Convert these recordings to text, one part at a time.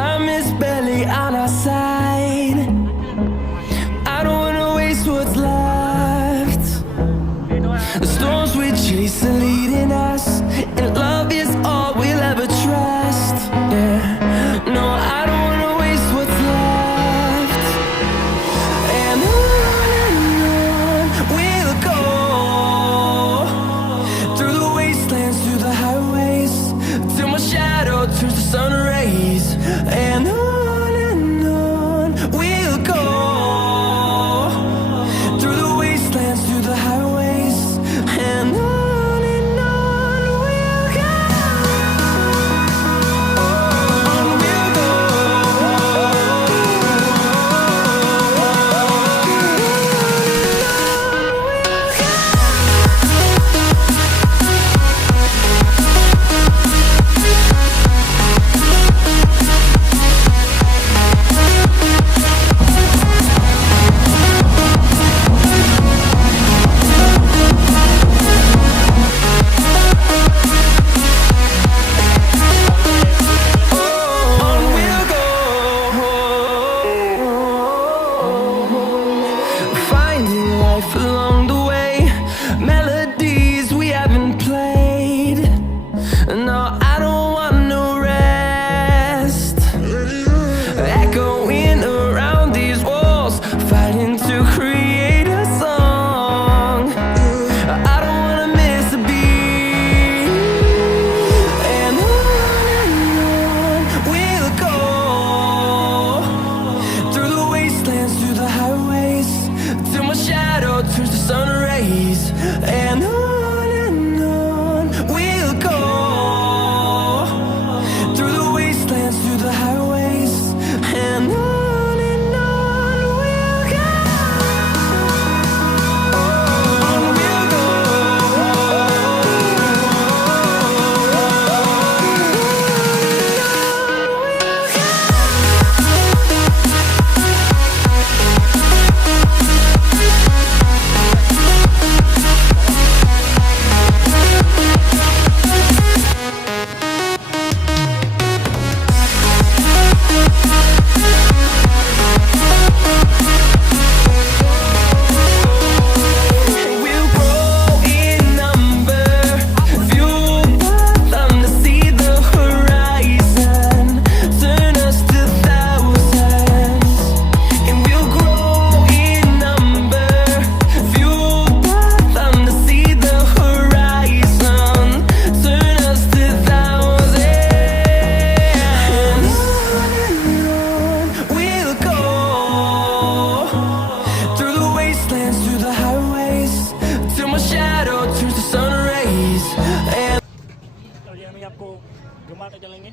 time is barely on our side. I don't wanna waste what's left. The storms we chase are leading us, and love is all we'll ever trust. Yeah, no, I don't wanna waste what's left. And on we'll go, through the wastelands, through the highways, till my shadow turns to sun rays. And on we'll go, through the wastelands, through the highways, and on we'll go. On we'll go. On we'll go, finding life along the way, melodies we haven't played. No, I don't want no rest, echoing around these walls, fighting to create a song. I don't wanna miss a beat. And on we'll go, through the wastelands, through the highways, till my shadow turns to sun rays. And on we'll go, through the wastelands, through the highways, and on we'll go. On we'll go. We'll grow in number, fueled by them to see the horizon, turn us to thousands. And we'll grow in number, fueled by them to see the horizon, turn us to thousands. And on we'll go, through the wastelands, through the highways, till my shadow turns to sun rays. And तो ये हम आपको घुमाते चलेंगे।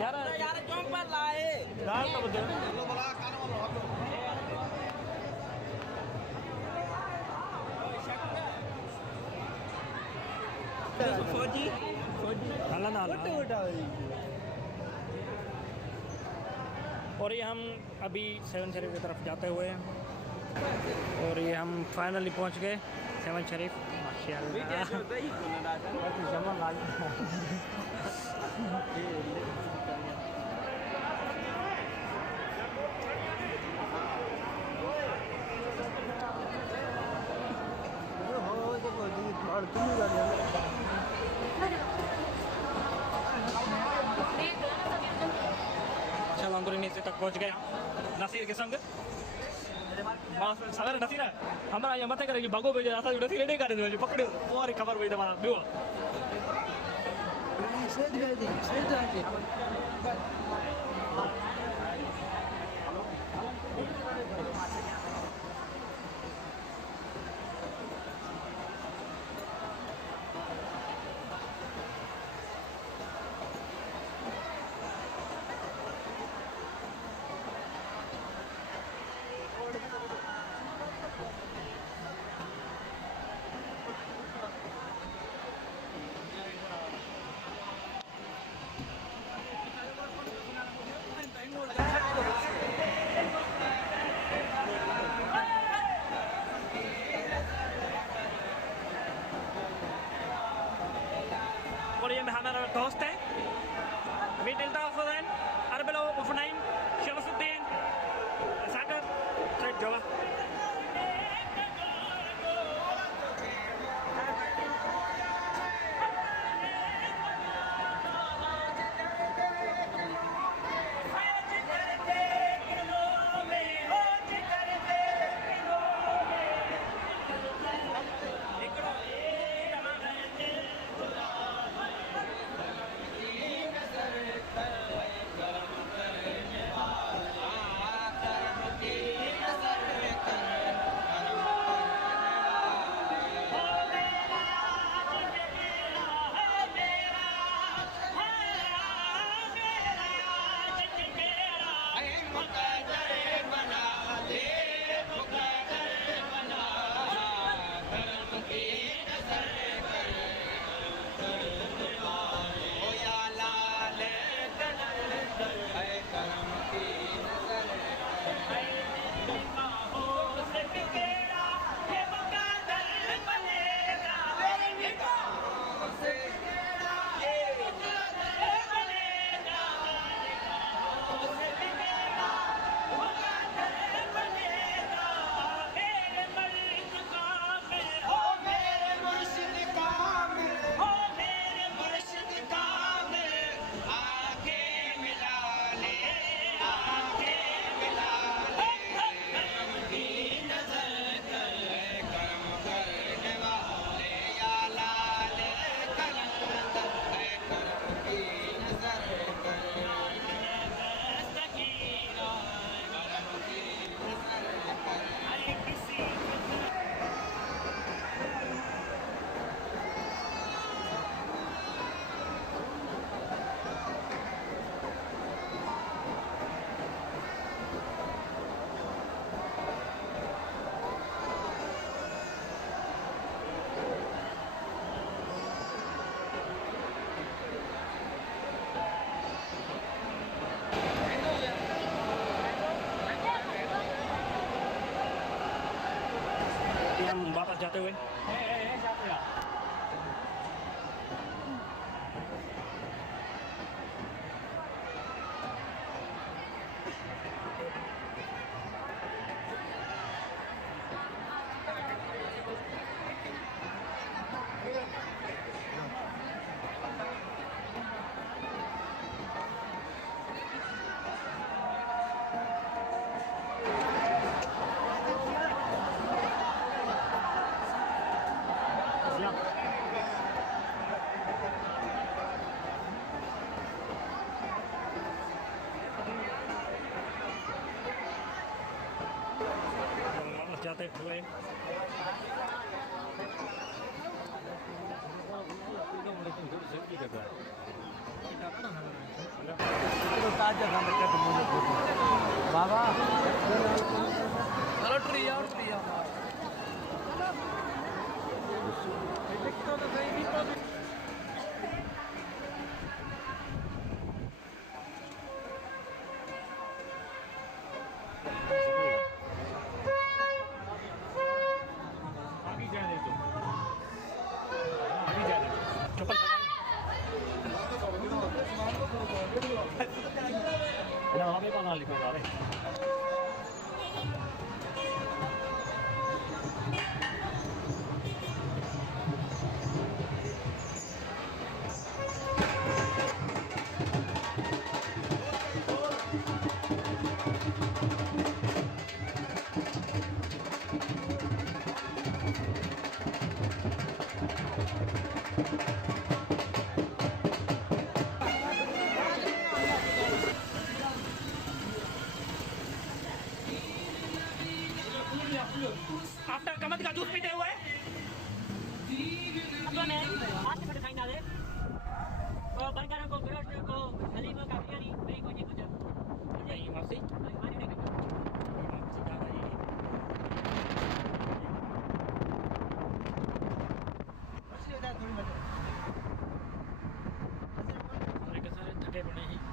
यार चौक पर लाए दाल तो बदल फौजी नाला नाला और ये हम अभी सेवन शरीफ की तरफ जाते हुए हैं और ये हम फाइनली पहुंच गए सेवन शरीफ माशाल्लाह चल हम नीचे तक पहुंच गए नसीर के संग सगर नसीर हमारा ये मत करेगी भागो भेजे ऐसा नसीर नहीं करे पकड़ो और खबर भेज हमारा बिवा हम वापस जाते हुए वापस जाते हुए बाबा चलो ट्रिया हमें बना लिखो जा रहे आफ्टर कमत का जूस पीते हुए फाइनल है तो बर्गर को ब्रोस्ट को हलीमा का बिरयानी नहीं कोई कुछ नहीं मासी हमारे नहीं मासी का ये मछली होता है थोड़ी मत सारे के सारे थके पड़े हैं